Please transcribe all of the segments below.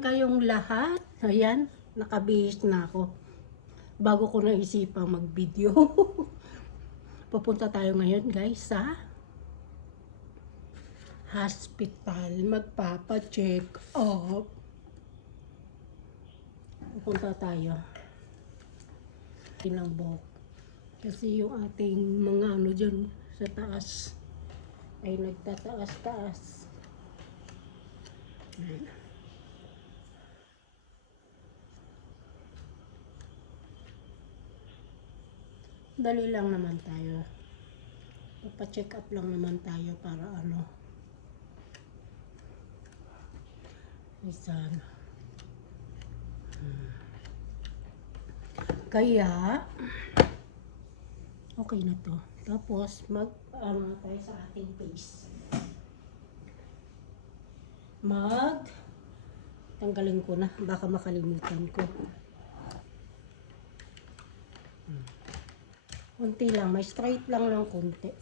naman kayong lahat? Ayan, nakabihis na ako. Bago ko naisipang mag-video. Pupunta tayo ngayon guys sa hospital. Magpapa-check up. Pupunta tayo. Ilang buhok. Kasi yung ating mga ano dyan sa taas ay nagtataas-taas. Ayan. Dali lang naman tayo. Papa-check up lang naman tayo para ano. Isan. Kaya okay na to. Tapos ano tayo sa ating face. Tanggalin ko na, baka makalimutan ko. Kunti lang, may straight lang ng kunti.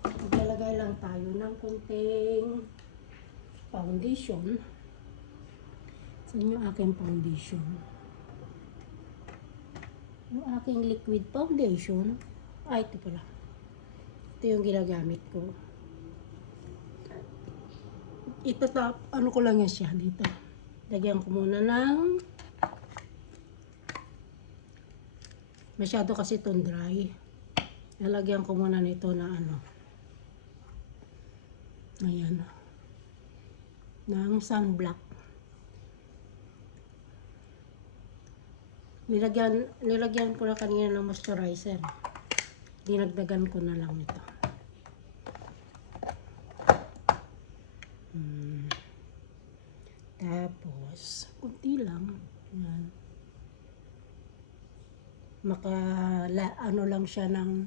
Maglalagay lang tayo ng kunting foundation. Saan yung aking foundation? Yung aking liquid foundation. Ito pala. Ito yung ginagamit ko. Ano ko lang yan siya dito. Lagyan ko muna ng masyado kasi itong dry. Nalagyan ko muna nito na ano. Ayan. Ng sunblock. Nilagyan ko na kanina ng moisturizer. Dinagdagan ko na lang ito. Tapos, kunti lang. Ayan. Ano lang siya ng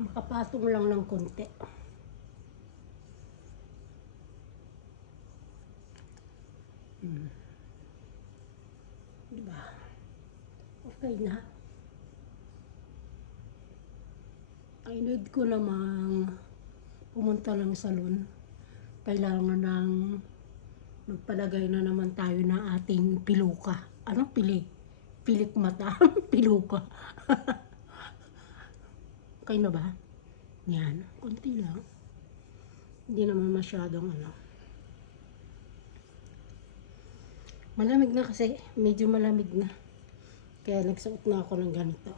makapatong lang ng konti. Diba? Okay na. I need ko namang pumunta ng salon. Kailangan ng magpalagay na naman tayo ng ating piluka. Ano? Pilik mata. Piluka. Okay na ba? Yan. Kunti lang. Hindi naman masyadong ano. Malamig na kasi. Medyo malamig na. Kaya nagsuot na ako ng ganito.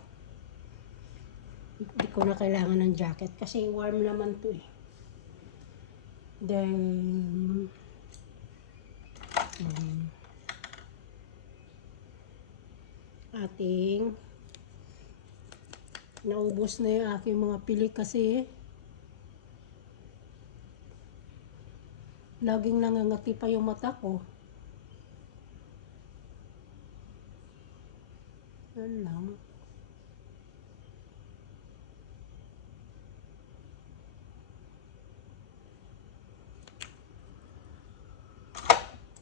Hindi ko na kailangan ng jacket. Kasi warm naman to eh. Then naubos na yung aking mga pili kasi laging nangangati pa yung mata ko. Yan lang.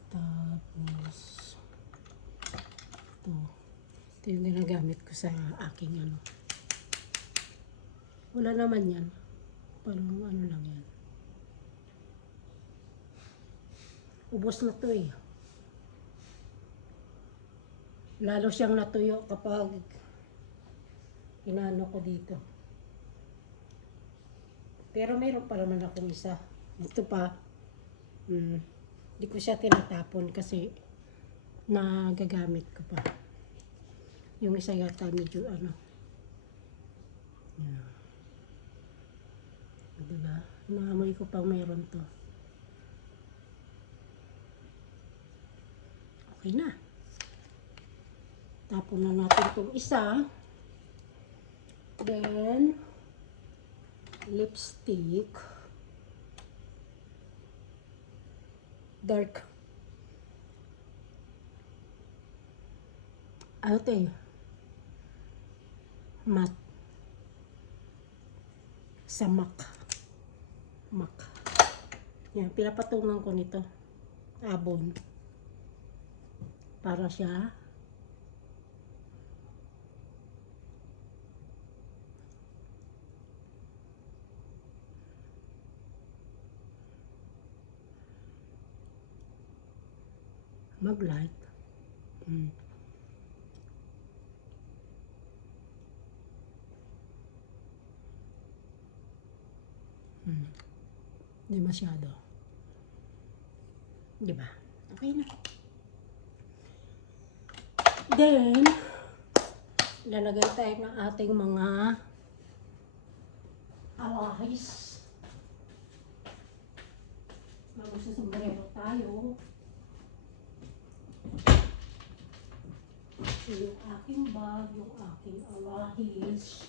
Tapos ito yung ginagamit ko sa aking ano. Wala naman yan. Parang ano lang yan. Ubos na to eh. Lalo siyang natuyo kapag inano ko dito. Pero mayroon pa naman akong isa. Ito pa. Hindi ko siya tinatapon kasi nagagamit ko pa. Yung isa yata medyo ano. Yeah. Diba? Naamoy ko pang mayroon to. Okay na. Tapon na natin itong isa. Then, lipstick. Dark. Ano ito eh? Matte. Sa MAC. Yan, pinapatungan ko nito. Abon. Para siya mag-light. Mm. Mm. Hindi masyado. Di ba? Okay na. Then, lalagay tayo ng ating mga alahis. Bago sa sombrero tayo. Yung aking bag, yung aking alahis.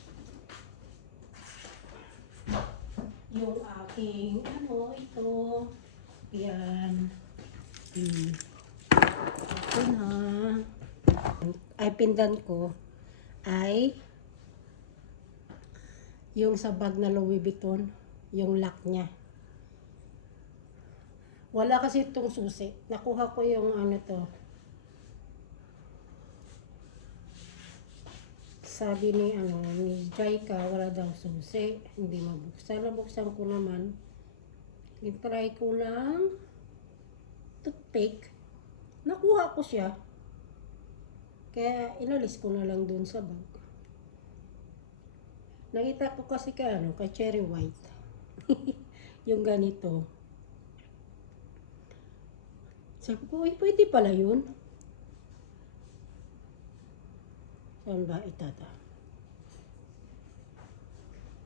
Yung aking, ito. Yan. Ito na. Ay, pindan ko ay yung sa bag na Louis Vuitton, yung lock niya. Wala kasi itong susi. Nakuha ko yung sabi ni Jaika, wala daw susi, hindi mabuksan. Nabuksan ko naman. I-try ko lang toothpick. Nakuha ko siya. Kaya inalis ko na lang dun sa bag. Nakita ko kasi kay Cherry White. Yung ganito. Sabi ko, pwede pala yun. Saan ba itata?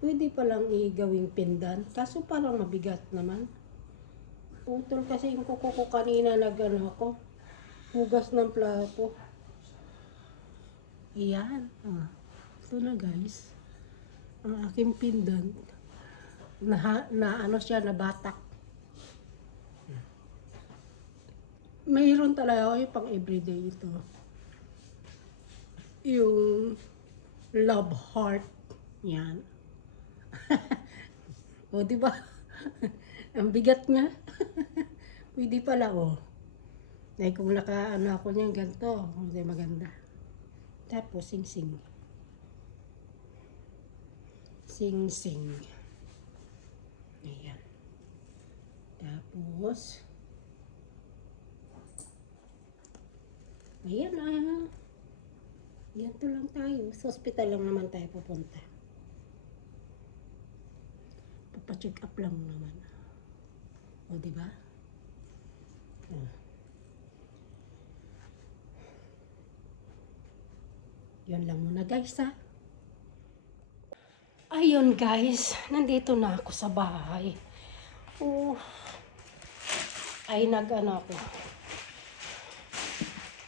Pwede palang i-gawing pindan. Kaso parang mabigat naman. Utol kasi yung kuko ko kanina ako. Hugas ng plato. Ayan. Ito na guys. Ang aking pindan. Siya, nabatak. Mayroon talaga ako yung pang everyday ito. Yung love heart. Yan. O, diba? Ang bigat nga. Pwede pala, Dahil kung ako niyan ganito, hindi maganda. Tapos, sing-sing. Sing-sing. Ayan. Tapos, ayan na. Ganito lang tayo. Sa hospital lang naman tayo pupunta. Papacheck up lang naman. O, diba? Yan lang muna guys, Ayun guys, nandito na ako sa bahay. Ay ako.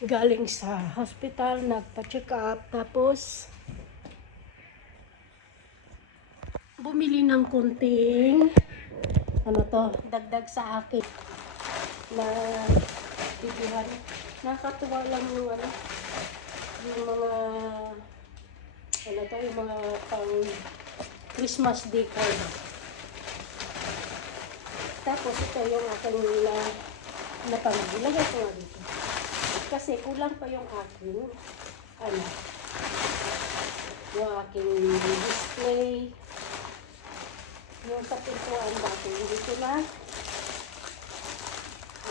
Galing sa hospital, nagpa-check up, tapos bumili ng kunting dagdag sa akin na bibihan. Nakakatuwa lang yung mga yung mga pang Christmas decor. Tapos ito yung aking napamili. Lagay ko nga dito. Kasi kulang pa yung aking yung aking display. Yung sa pintuan dati, dito na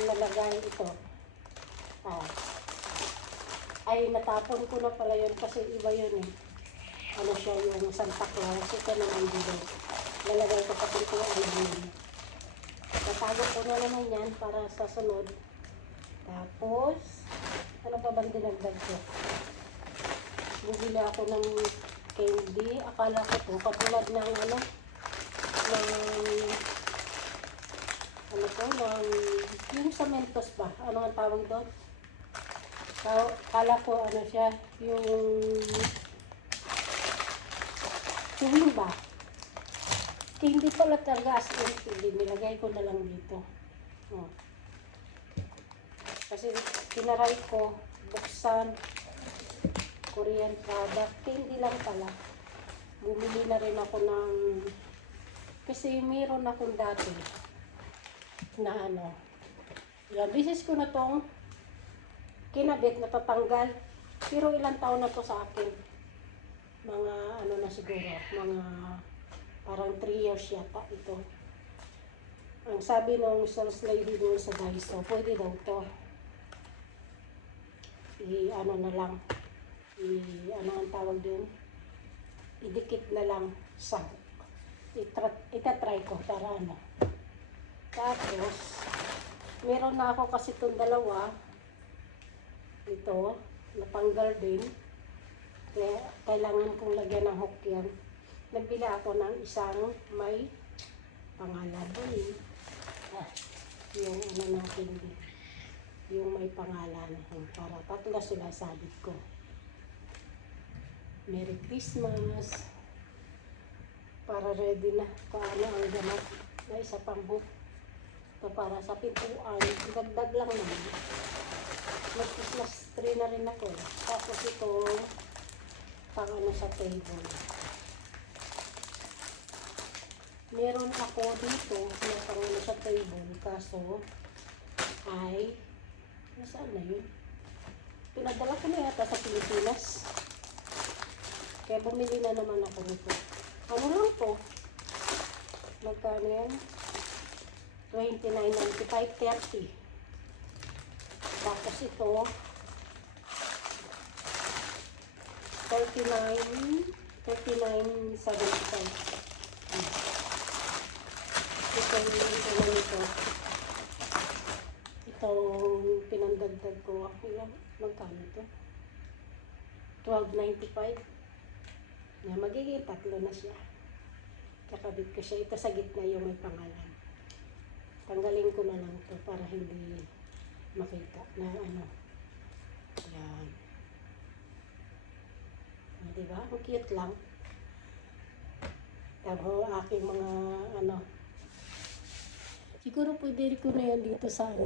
nalagay ito. Ay, natapon ko na pala yun kasi iba yun siya yung Santa Claus. Ito naman dito. Lalagay ko sa pintuan naman. Tatago ko na naman yan para sa sunod. Tapos, ano pa bang dinagdag ko? Bumili ako ng candy. Akala ko to, katulad ng yung sa Mentos ba? Ano ang tawag doon? Akala ko siya, yung chewing ba? Hindi pala talaga as in, nilagay ko na lang dito. Kasi tinaray ko, buksan, Korean product, hindi lang pala. Bumili na rin ako ng, kasi mayroon akong dati na yan, bisis ko na tong kinabit, natatanggal. Pero ilang taon na to sa akin. Mga na siguro, mga parang 3 years yata ito. Ang sabi nung sales lady doon sa Daiso, pwede daw to. ano na lang, ano ang tawag dun, idikit na lang sa, itatry ko para ano. Tapos, meron na ako kasi itong dalawa, ito, napanggal din, kaya kailangan kong lagyan ng hook yan. Nagbili ako ng isang may pangalan doon. Yung ano natin din. Yung may pangalan. Para tatlo sila sabit ko. Merry Christmas. Para ready na. Paano ang ganap na isa pang hook. Ito para sa pintuan. Dagdag lang naman. May Christmas tree na rin ako. Tapos ito pang ano sa table. Meron ako dito na pang ano sa table. Kaso ay nasaan na yun? Pinadala ko na yata sa Pilipinas. Kaya bumili na naman ako nito. Ano lang to? Magkano yan? $29.95, 30. Tapos ito, 39.75. Ito yung ito. Itong pinandagdag ko. Magkano ito? $12.95. Magiging tatlo na siya. Kakabit ko siya. Ito sa gitna yung may pangalan. Tanggalin ko na lang ito para hindi makita na ano. Yan. Diba? Ang cute lang. Tapos aking mga ano. Siguro pwede ko na yan dito sa ano.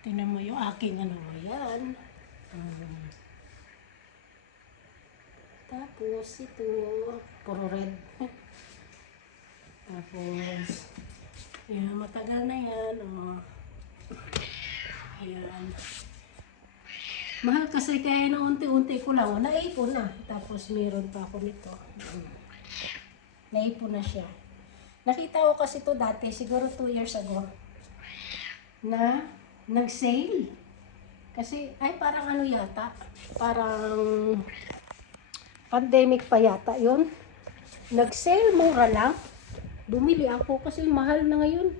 Tingnan mo yung aking ano. Yan. Tapos ito. Puro red. Tapos yan. Matagal na yan. Oh. Ayan. Mahal kasi kaya na unti-unti ko lang. Naipon na. Tapos meron pa ako nito. Naipon na siya. Nakita ko kasi ito dati, siguro 2 years ago, na nag-sale. Kasi, ay parang ano yata, parang pandemic pa yata yun. Nag-sale, mura lang. Bumili ako kasi mahal na ngayon.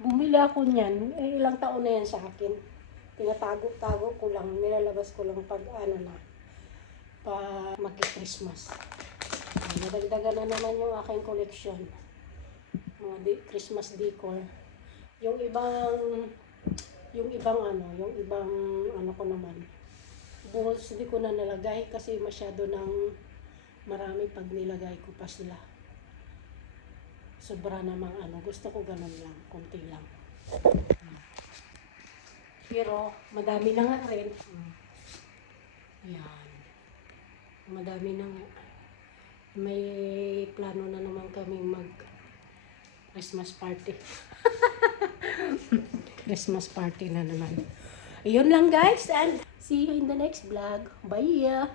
Bumili ako niyan, ilang taon na yan sa akin. Tinatago-tago ko lang, nilalabas ko lang pag ano na, pag maki-Christmas. Nadagdagan na naman yung aking collection. Mga Christmas decor. Yung ibang ano ko naman. Balls di ko na nalagay kasi masyado ng marami pag nilagay ko pa sila. Sobra namang ano, gusto ko ganun lang, konti lang. Pero madami na nga rin. Ayan. Madami na nga. May plano na naman kaming mag Christmas party. Christmas party na naman. Ayun lang guys, and see you in the next vlog. Bye!